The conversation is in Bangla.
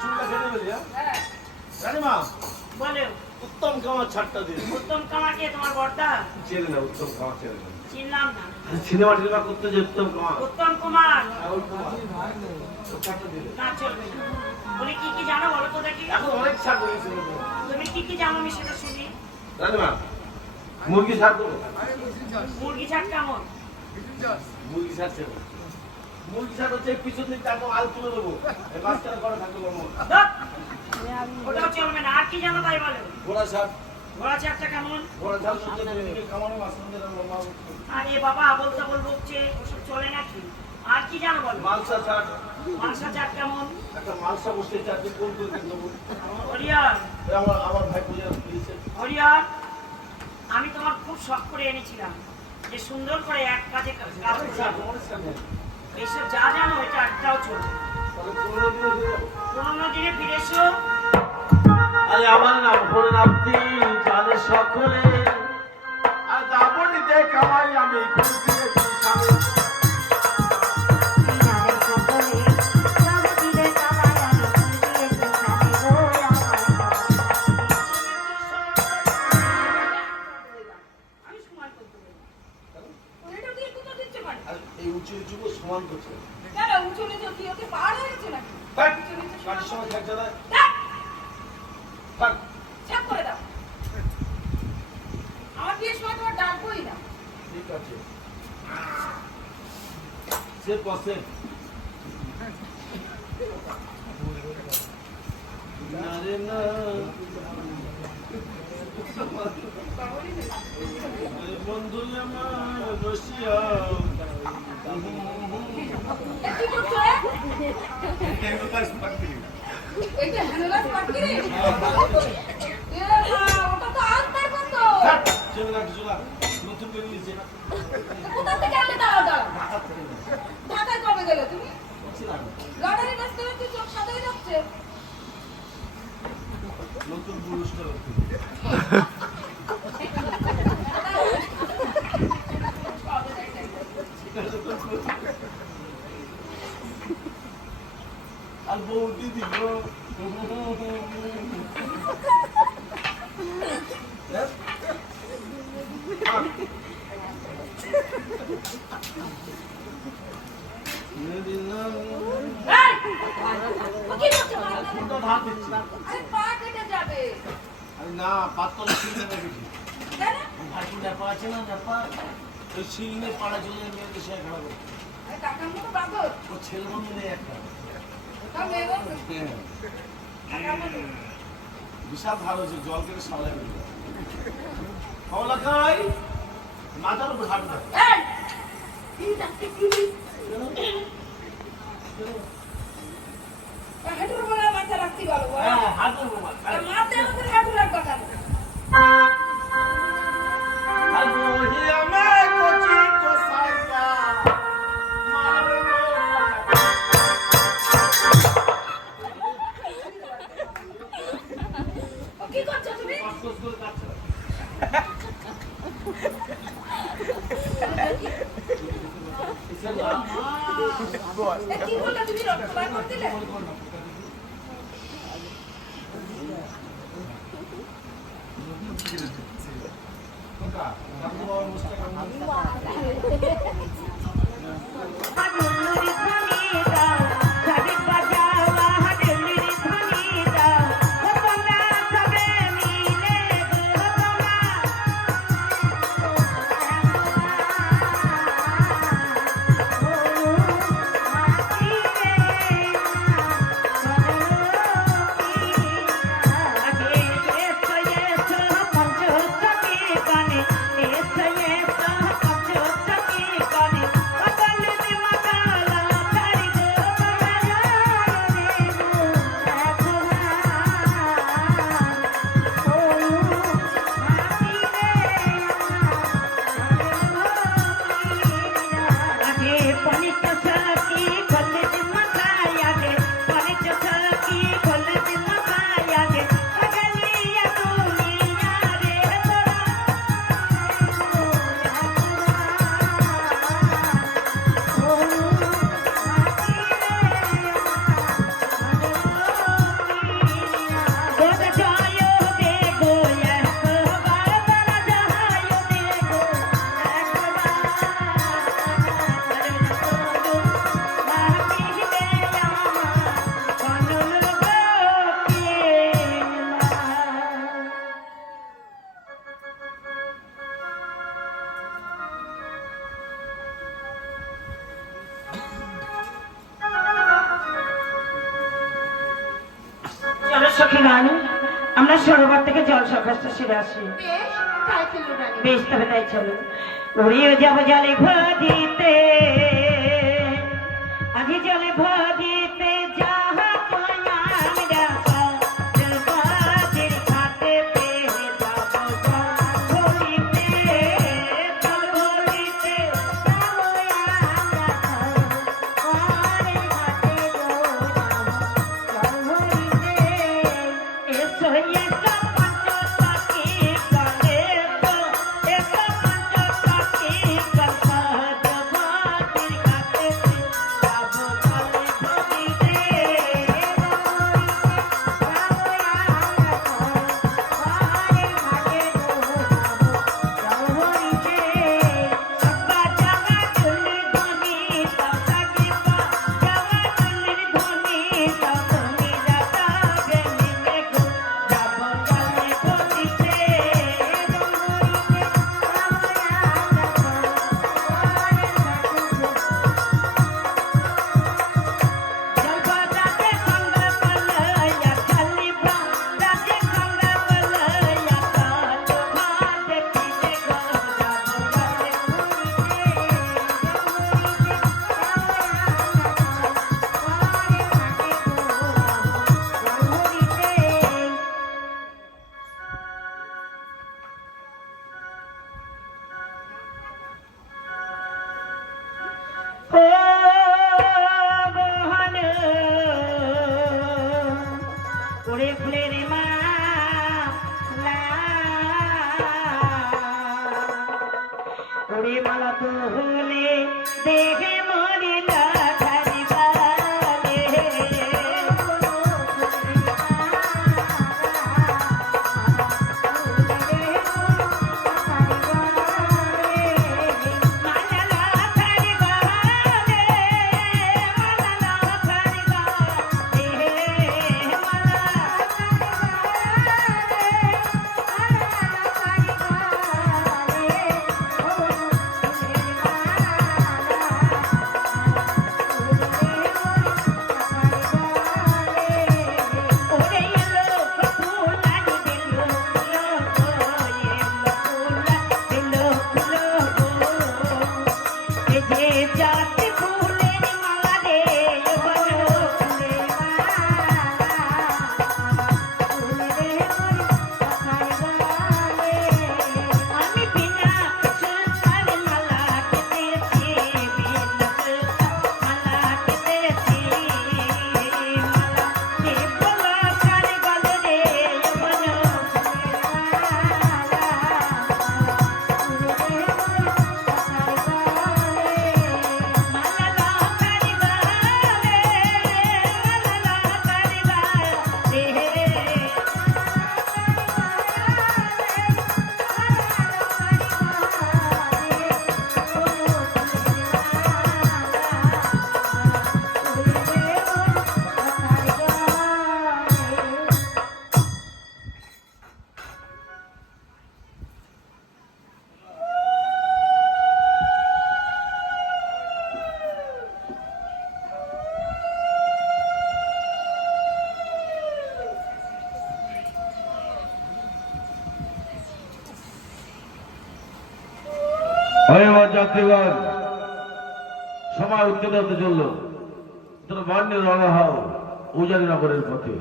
চুলটা কেটে ফেলি। হ্যাঁ রানীমা বলো। উত্তম কামার ছাড়টা দিন। উত্তম কামার কে তোমার বড়দা? চেনে না উত্তম কামার, চেনে না। চিনলাম না। সিনেমা টিনেমা করতে যে উত্তম কামার। উত্তম কুমার না চলবে না। বলে কি কি জানো বলো তো দেখি। এখন অনেক ছাড় হয়েছে। তুমি কি কি জানো আমি সেটা শুনি। রানীমা মুরগি ছাড় দেবো। মুরগি ছাড় কেমন? মুরগি ছাড় ছেড়ে, মুরগি ছাড় হচ্ছে পিছন দিক তারপর আল তুলে দেবো, মাঝখানে করা থাকবে কর্ম। ওটাও চলবে না। আর কি জানো তাই বলো। ঘোড়া ছাড়। ঘোড়া ছাড়টা কেমন? ঘোড়া ছাড় হচ্ছে দিকে কামানো মাঝখানে লম্বা। আরে বাবা আবল তাবল বকছে, ওসব চলে নাকি? আর কি জানো বলো। মালসা ছাড়। মাংসা ছাড় কেমন? একটা মালসা বসে চারটে কোন করে দেবো। হরিয়ার আমার ভাই পূজা দিয়েছে। হরিয়ার আমি তোমার খুব শখ করে এনেছিলাম যে সুন্দর করে এক কাজে কাজ করবে। এইসব যা জানো এটা একটাও চলবে। পুরোনো দিনে ফিরে এসো। আরে আমার নাম করে নামতি জানে সকলে, আর দাপড়িতে কামাই আমি খুঁজিয়ে স্বামী। এই উঁচু উঁচু সমান করছে। উঁচু নিচু কি ওকে পার হয়েছে নাকি? কাটির সময় থাকছে না। ছাপ করে দাও। আমার বিয়ের সময় তোমার ডাকবোই না। ঠিক আছে সে পথে নারে না বন্ধু আমার রসিয়া। কি করছো? এইটা হ্যালোলাস পাটকিরি। ওটা তো আস্তার কত। চলে না চলা নতুন করে নিয়েছে। কোথা থেকে আনলে দাদা? ঢাকায় কবে গেলে তুমি? লটারি বেচতে বেচতে চোখ সাদা হয়ে যাচ্ছে। নতুন পুরস্কার আর বৌদি দিল। না পাতলা শিলনে রেখেছি। ভাটি নেপা আছে না, নেপা ওই শিলনে পাড়া চলে মেয়েকে সে খারাপ ও ছেলে বন্ধু নেই একটা। বিশাল ভালো হয়েছে, জল কেটে সামলায় কমলা খাই মাথার উপর হাত না। হাঁটুর বলা মাথা রাখতে পারো। হ্যাঁ হাতের উপর মাথায় আমাদের হাঁটু রাখবা কেন? কি করছো তুমি? কি করলে তুমি? রক্ত বার করে দিলে? আগে সখীগণ, আমরা সরোবর থেকে জল সকাশটা সেরে আসি। বেশ, তাই চলো রানী। বেশ, তবে তাই চলো। উড়িয়ে যাব জলে ভজিতে, আগে জলে ভজিতে যাহা পয়ান রাখা, জলবাজির ঘাটে পেয়ে যাব ধরিতে, ধরিতে মালা তো হলে দেখে মনে যাত্রীগণ, সময় উত্তীর্ণ হতে চলল। তোমরা বর্ণে রওনা হও উজানি নগরের পথে।